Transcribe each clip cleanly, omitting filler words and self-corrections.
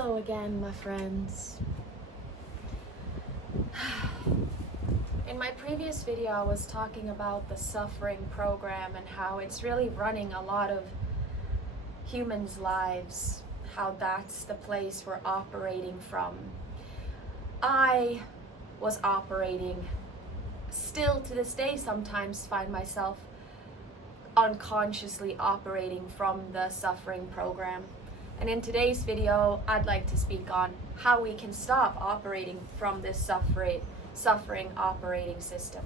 Hello again, my friends. In my previous video, I was talking about the suffering program and how it's really running a lot of humans' lives, how that's the place we're operating from. I was operating, still to this day sometimes find myself unconsciously operating from the suffering program. And in today's video, I'd like to speak on how we can stop operating from this suffering operating system.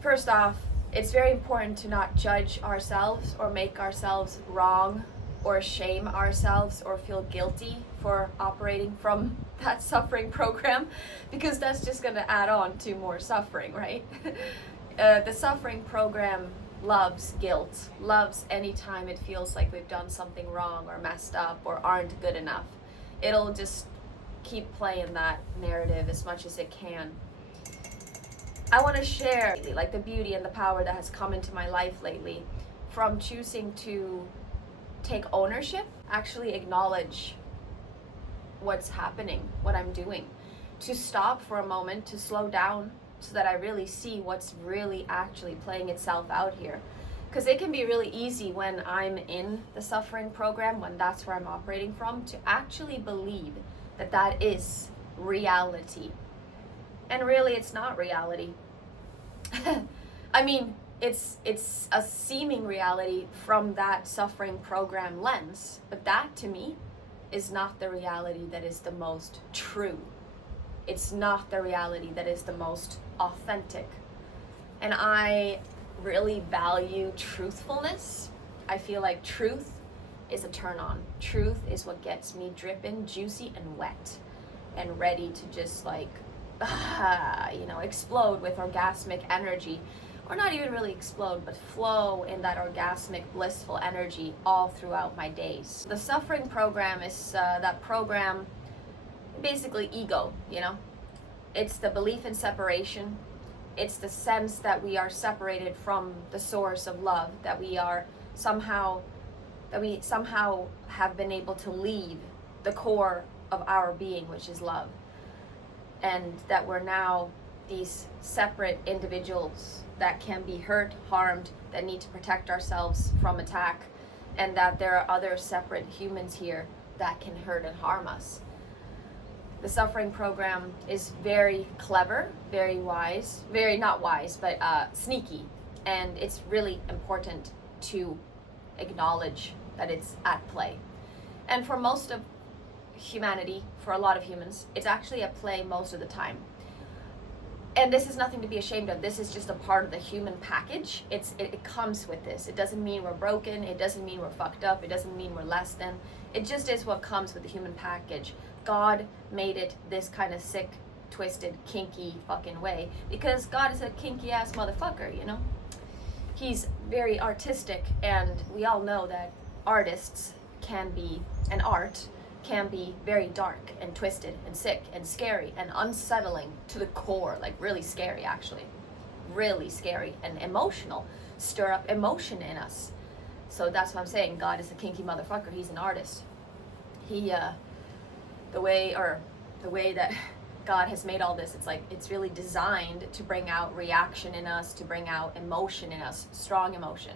First off, it's very important to not judge ourselves or make ourselves wrong or shame ourselves or feel guilty for operating from that suffering program, because that's just going to add on to more suffering, right? The suffering program loves guilt, loves anytime it feels like we've done something wrong or messed up or aren't good enough. It'll just keep playing that narrative as much as it can. I want to share like the beauty and the power that has come into my life lately from choosing to take ownership, actually acknowledge what's happening, what I'm doing, to stop for a moment, to slow down, so that I really see what's really actually playing itself out here. Because it can be really easy when I'm in the suffering program, when that's where I'm operating from, to actually believe that that is reality. And really, it's not reality. I mean, it's a seeming reality from that suffering program lens, but that to me is not the reality that is the most true. It's not the reality that is the most authentic. And I really value truthfulness. I feel like truth is a turn on. Truth is what gets me dripping, juicy, and wet, and ready to just like, explode with orgasmic energy. Or not even really explode, but flow in that orgasmic, blissful energy all throughout my days. The suffering program is that program, basically ego, It's the belief in separation. It's the sense that we are separated from the source of love, that we somehow have been able to leave the core of our being, which is love. And that we're now these separate individuals that can be hurt, harmed, that need to protect ourselves from attack, and that there are other separate humans here that can hurt and harm us. The suffering program is very clever, very wise, very not wise, but sneaky. And it's really important to acknowledge that it's at play. And for most of humanity, for a lot of humans, it's actually at play most of the time. And this is nothing to be ashamed of. This is just a part of the human package. It comes with this. It doesn't mean we're broken. It doesn't mean we're fucked up. It doesn't mean we're less than. It just is what comes with the human package. God made it this kind of sick, twisted, kinky fucking way, because God is a kinky ass motherfucker, He's very artistic, and we all know that artists can be, and art can be very dark and twisted and sick and scary and unsettling to the core, like really scary actually. Really scary and emotional, stir up emotion in us. So that's what I'm saying, God is a kinky motherfucker, he's an artist. The way that God has made all this, it's really designed to bring out reaction in us, to bring out emotion in us, strong emotion.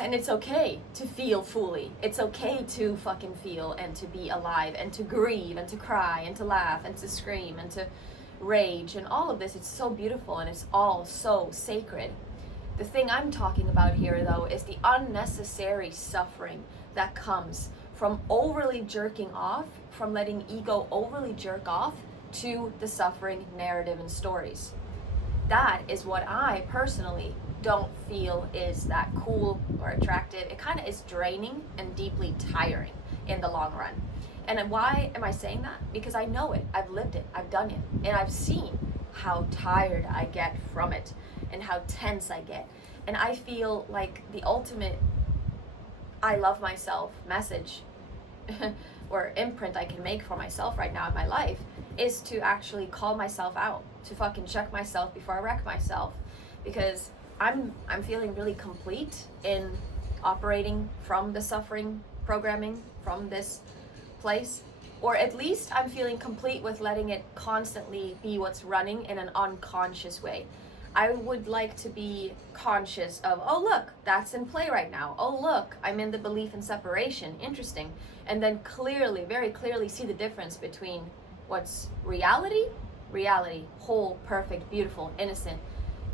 And it's okay to feel fully. It's okay to fucking feel and to be alive and to grieve and to cry and to laugh and to scream and to rage and all of this. It's so beautiful and it's all so sacred. The thing I'm talking about here, though, is the unnecessary suffering that comes from overly jerking off, from letting ego overly jerk off to the suffering narrative and stories. That is what I personally don't feel is that cool or attractive. It kind of is draining and deeply tiring in the long run. And why am I saying that? Because I know it, I've lived it, I've done it, and I've seen how tired I get from it and how tense I get. And I feel like the ultimate I love myself message or imprint I can make for myself right now in my life is to actually call myself out, to fucking check myself before I wreck myself, because I'm feeling really complete in operating from the suffering programming from this place, or at least I'm feeling complete with letting it constantly be what's running in an unconscious way. I would like to be conscious of, oh look, that's in play right now. Oh look, I'm in the belief in separation. Interesting. And then clearly, very clearly see the difference between what's reality, whole, perfect, beautiful, innocent,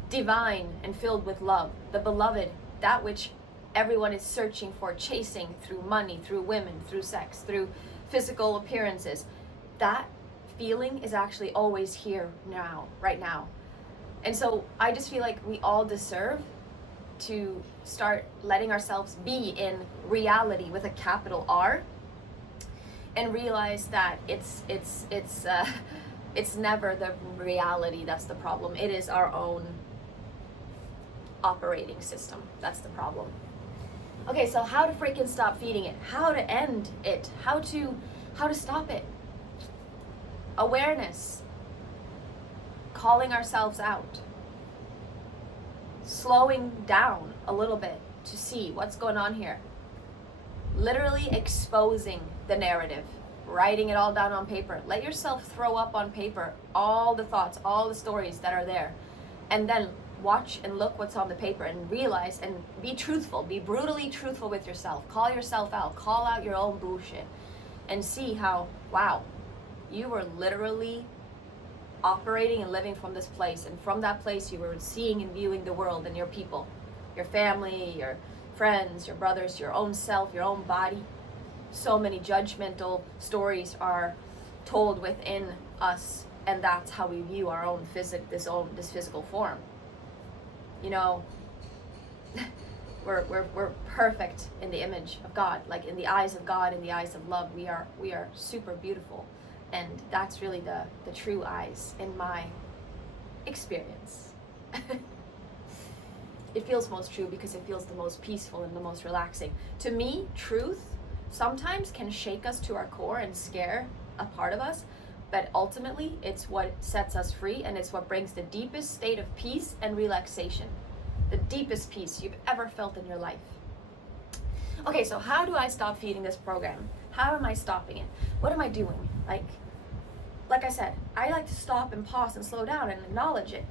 divine, and filled with love, the beloved, that which everyone is searching for, chasing through money, through women, through sex, through physical appearances. That feeling is actually always here now, right now. And so I just feel like we all deserve to start letting ourselves be in reality with a capital R, and realize that it's never the reality that's the problem. It is our own operating system. That's the problem. Okay, so how to freaking stop feeding it? How to end it? How to stop it? Awareness. Calling ourselves out, slowing down a little bit to see what's going on here, literally exposing the narrative, writing it all down on paper. Let yourself throw up on paper all the thoughts, all the stories that are there, and then watch and look what's on the paper and realize and be truthful, be brutally truthful with yourself. Call yourself out, call out your own bullshit, and see how, wow, you were literally operating and living from this place, and from that place you were seeing and viewing the world and your people, your family, your friends, your brothers, your own self, your own body. So many judgmental stories are told within us, and that's how we view our own this physical form. You know, we're perfect in the image of God, like in the eyes of God, in the eyes of love. We are super beautiful. And that's really the true eyes in my experience. It feels most true because it feels the most peaceful and the most relaxing. To me, truth sometimes can shake us to our core and scare a part of us, but ultimately it's what sets us free, and it's what brings the deepest state of peace and relaxation. The deepest peace you've ever felt in your life. Okay, so how do I stop feeding this program? How am I stopping it? What am I doing? Like I said, I like to stop and pause and slow down and acknowledge it.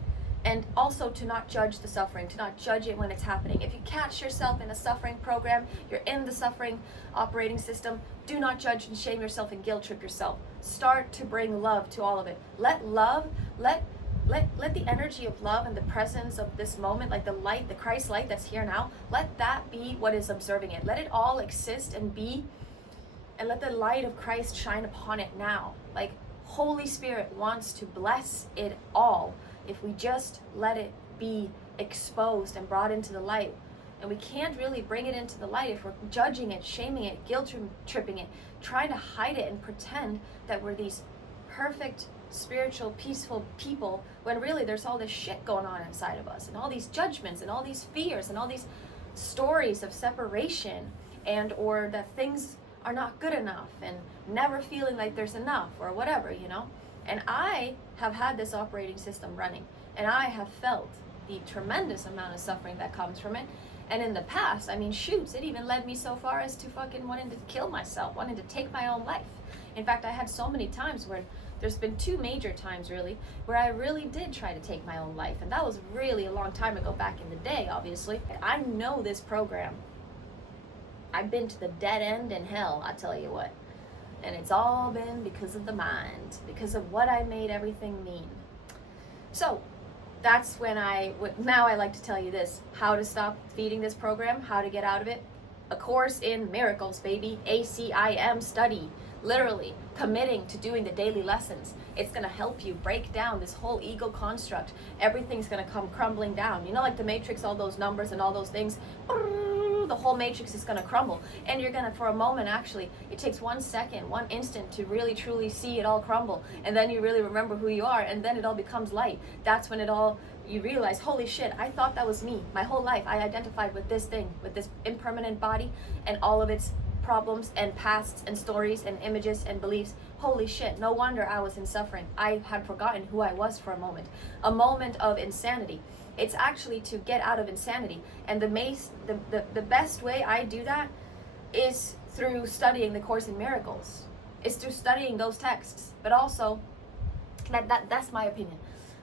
And also to not judge the suffering, to not judge it when it's happening. If you catch yourself in a suffering program, you're in the suffering operating system, do not judge and shame yourself and guilt trip yourself. Start to bring love to all of it. Let love, let the energy of love and the presence of this moment, like the light, the Christ light that's here now, let that be what is observing it. Let it all exist and be, and let the light of Christ shine upon it now. Like Holy Spirit wants to bless it all if we just let it be exposed and brought into the light. And we can't really bring it into the light if we're judging it, shaming it, guilt tripping it, trying to hide it and pretend that we're these perfect, spiritual, peaceful people, when really there's all this shit going on inside of us, and all these judgments and all these fears and all these stories of separation, and or that things are not good enough and never feeling like there's enough or whatever, you know. And I have had this operating system running, and I have felt the tremendous amount of suffering that comes from it. And in the past, I mean, shoots, it even led me so far as to fucking wanting to kill myself, wanting to take my own life. In fact, I had so many times where there's been two major times really where I really did try to take my own life, and that was really a long time ago, back in the day, obviously. I know this program. I've been to the dead end in hell, I tell you what. And it's all been because of the mind, because of what I made everything mean. So that's when now I like to tell you this: how to stop feeding this program, how to get out of it. A course in miracles, baby. ACIM study. Literally committing to doing the daily lessons. It's going to help you break down this whole ego construct. Everything's going to come crumbling down. You know, like the Matrix, all those numbers and all those things, the whole matrix is going to crumble. And you're going to, for a moment, actually, it takes 1 second, 1 instant to really truly see it all crumble. And then you really remember who you are, and then it all becomes light. That's when you realize, holy shit, I thought that was me. My whole life I identified with this thing, with this impermanent body and all of its problems and pasts and stories and images and beliefs. Holy shit, no wonder I was in suffering. I had forgotten who I was for a moment of insanity. It's actually to get out of insanity. And the best way I do that is through studying the Course in Miracles. It's through studying those texts, but also, that's my opinion.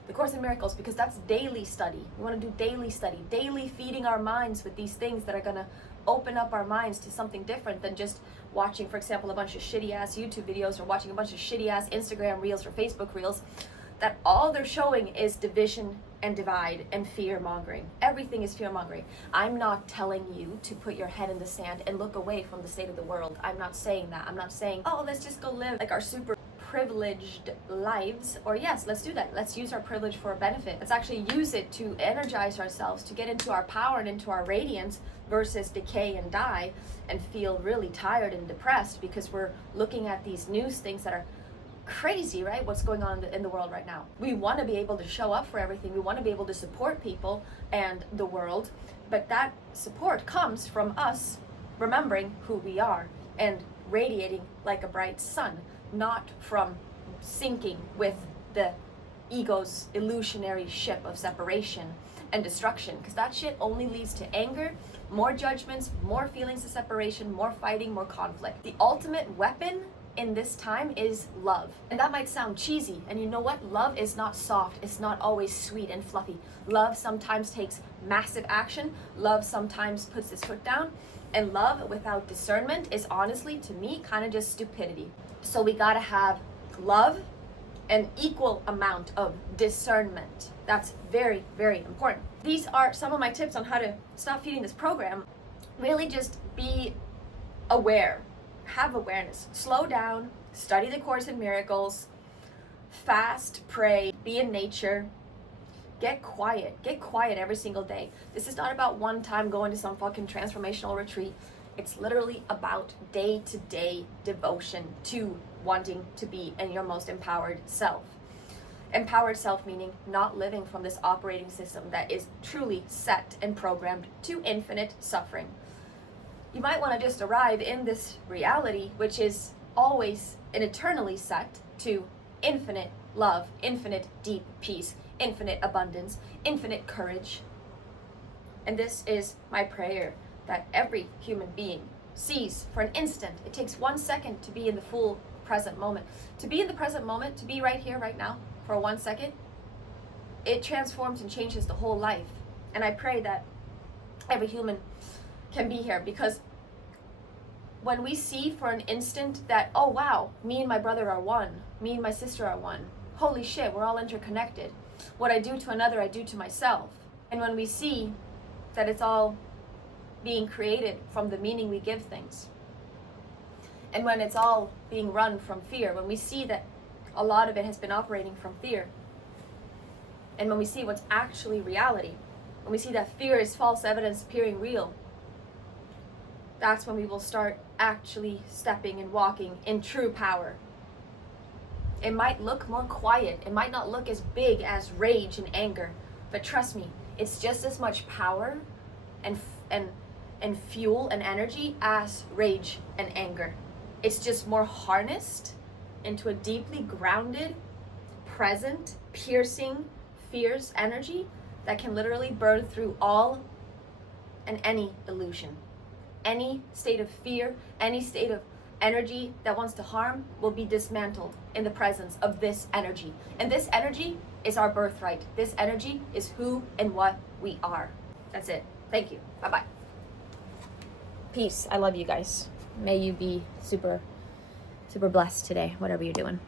The Course in Miracles, because that's daily study. We want to do daily study, daily feeding our minds with these things that are going to open up our minds to something different than just watching, for example, a bunch of shitty ass YouTube videos or watching a bunch of shitty ass Instagram reels or Facebook reels that all they're showing is division and divide and fear mongering. Everything is fear mongering. I'm not telling you to put your head in the sand and look away from the state of the world. I'm not saying that. I'm not saying, oh, let's just go live like our super privileged lives, or yes, let's do that. Let's use our privilege for a benefit. Let's actually use it to energize ourselves, to get into our power and into our radiance, versus decay and die and feel really tired and depressed because we're looking at these news things that are crazy, right? What's going on in the world right now. We want to be able to show up for everything. We want to be able to support people and the world, but that support comes from us remembering who we are and radiating like a bright sun, not from sinking with the ego's illusionary ship of separation and destruction, because that shit only leads to anger, more judgments, more feelings of separation, more fighting, more conflict. The ultimate weapon in this time is love. And that might sound cheesy, and you know what? Love is not soft. It's not always sweet and fluffy. Love sometimes takes massive action. Love sometimes puts its foot down. And love without discernment is honestly, to me, kind of just stupidity. So we gotta have love and equal amount of discernment. That's very, very important. These are some of my tips on how to stop feeding this program. Really just be aware. Have awareness. Slow down. Study the Course in Miracles. Fast, pray, be in nature. Get quiet. Get quiet every single day. This is not about one time going to some fucking transformational retreat. It's literally about day-to-day devotion to wanting to be in your most empowered self. Empowered self meaning not living from this operating system that is truly set and programmed to infinite suffering. You might want to just arrive in this reality, which is always and eternally set to infinite love, infinite deep peace, infinite abundance, infinite courage. And this is my prayer, that every human being sees for an instant. It takes 1 second to be in the full present moment. To be in the present moment, to be right here, right now, for 1 second, it transforms and changes the whole life. And I pray that every human can be here, because when we see for an instant that, oh wow, me and my brother are one, me and my sister are one, holy shit, we're all interconnected. What I do to another, I do to myself. And when we see that it's all being created from the meaning we give things, and when it's all being run from fear, when we see that a lot of it has been operating from fear, and when we see what's actually reality, when we see that fear is false evidence appearing real, that's when we will start actually stepping and walking in true power. It might look more quiet, it might not look as big as rage and anger, but trust me, it's just as much power and fuel and energy as rage and anger. It's just more harnessed into a deeply grounded, present, piercing, fierce energy that can literally burn through all and any illusion. Any state of fear, any state of energy that wants to harm will be dismantled in the presence of this energy. And this energy is our birthright. This energy is who and what we are. That's it. Thank you. Bye-bye. Peace. I love you guys. May you be super, super blessed today, whatever you're doing.